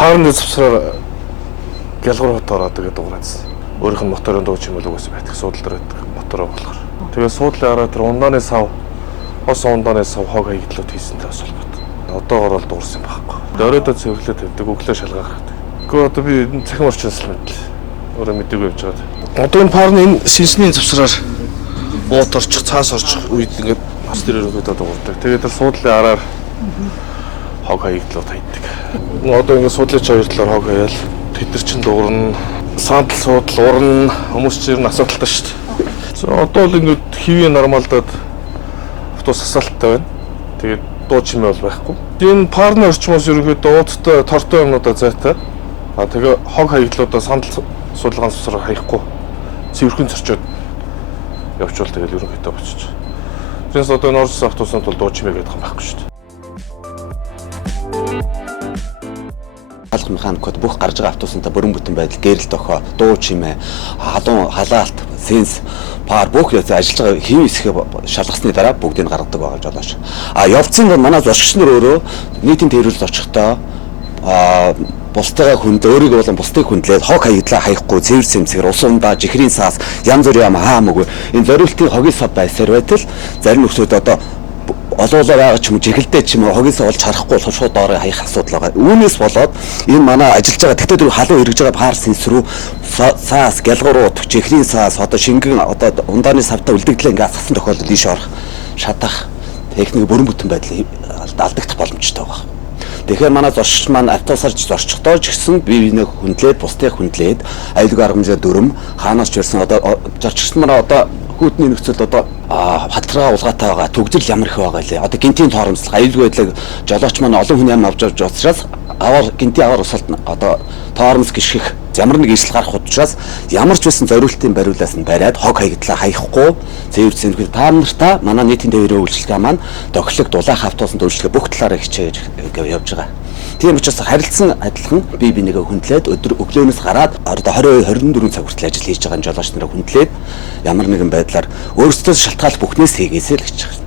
Парны завсраар Гялгуур хот ороод тэгээд дуурайсан. Өөрийнх нь моторын дууч юм бол угсаа байдаг. Суудлаар байдаг мотороо болохоор. Тэгээд суудлын араа тэр ундааны сав, хос ундааны сав хог хаягдлууд хийсэнтэй бас холбоотой. Одоогоор бол дуурсан байхгүй. Оройдоо цэвэрлээ тавьдаг, өглөө шалгаа гаргадаг. Гэхдээ одоо би цахим орчинс л мэдлээ. Өөрөө мэдээгүй явж байгаа. Одоо энэ парны энэ сэнсний завсраар боот орчих, цаас орчих үед ингээд бас тэр өргөдөө дуурдаг. Тэгээд тэр суудлын араар хог хаягдлууд хайдаг. Одоо ингээд суудлын хоёр талаар хог хаяал тэд нар чинь дуурна. Сандал суудал урна хүмүүс чинь асуудалтай шүү дээ. Одоо л ингээд хэвийн нормалдаад автобус асаалттай байна. Тэгээд дуу чимээ бол байхгүй. Энэ парны орчмоос ерөнхийдөө уудтай тортой юмнуудаа зайтай. Тэгээ хог хаягдлуудаа сандал судалгаан сусраар хаяхгүй цэвэрхэн зорчоод явуучвал тэгэл ерөнхийдөө бочиж. Тэрээс одоо энэ орсон автобусанд бол дуу чимээ гэдэг юм байхгүй шүү дээ. Алах механикод бүх гарч байгаа автобусантай бүрэн бүтэн байдал гэрэлт охоо дуу чимээ халуун халаалт сенс пар бүх ажиллаж байгаа хэв хэсгээ шалгасны дараа бүгдийг гаргадаг байгаа жолооч. Явцын манай зочч нар өөрөө нийтийн тээвэрлэл очихдоо бусдаа өөрийгөө болон бусдыг хүндлээд хог хаягдлаа хаяхгүй цэвэр сэмсгэр ус ундаа жихрийн саас янз бүрийн хаамаагүй энэ зориултын хогийн сав байсаар байтал зарим нөхцөлд одоо олоолоо байгаа ч юм уу жигэлдээ ч юм уу хогоос олж харахгүй болох шууд доороо хаях асуудал байгаа. Үүнээс болоод энэ манай ажиллаж байгаа тэгтээ тэр халуун эргэж байгаа пар сенс рүү саас гялгуурууд жихрийн саас одоо шингэн одоо ундааны савтаа үлдэгдлээ ингээ асгасан тохиолдолд ийш орох шатах техник бүрэн бүтэн байдлыг алдагдах боломжтой байгаа. Тэгэхээр манай зорчигч маань автобусаар зорчихдоо ч гэсэн бие биенээ хүндлээд бусдыг хүндлээд аюулгүй арга хэмжээ дүрм хаанаас ч ирсэн одоо зорчигч маань одоо хүүтний нөхцөлд одоо хатраа улгаатай байгаа төгжил ямар их байгаа лээ. Одоо гинтийн тоормслог аюулгүй байдлыг жолооч маань олон хүн ам авч явж учраас гинтийн аваар усалт одоо тоормс гიშгэх ямар нэг ижил гарах учраас ямар ч байсан зориултын бариулаас нь бариад хог хаягдлаа хаяхгүй цэвэр цэвэр та нартаа манай нийтийн тээврийн үйлчилгээ маань дохилог дулаах автобусанд үйлчлэгээ бүх талаараа хичээж явж байгаа. Тийм учраас харилцан адилхан бие бинийгээ хүндлээд өглөөнөөс гараад одоо 22-24 цаг хүртэл ажил хийж байгаа жолооч нараа хүндлээд ямар нэгэн байдлаар өөрсдөө шалтгаалх бүхнээс хийгээсэй л гэж байна.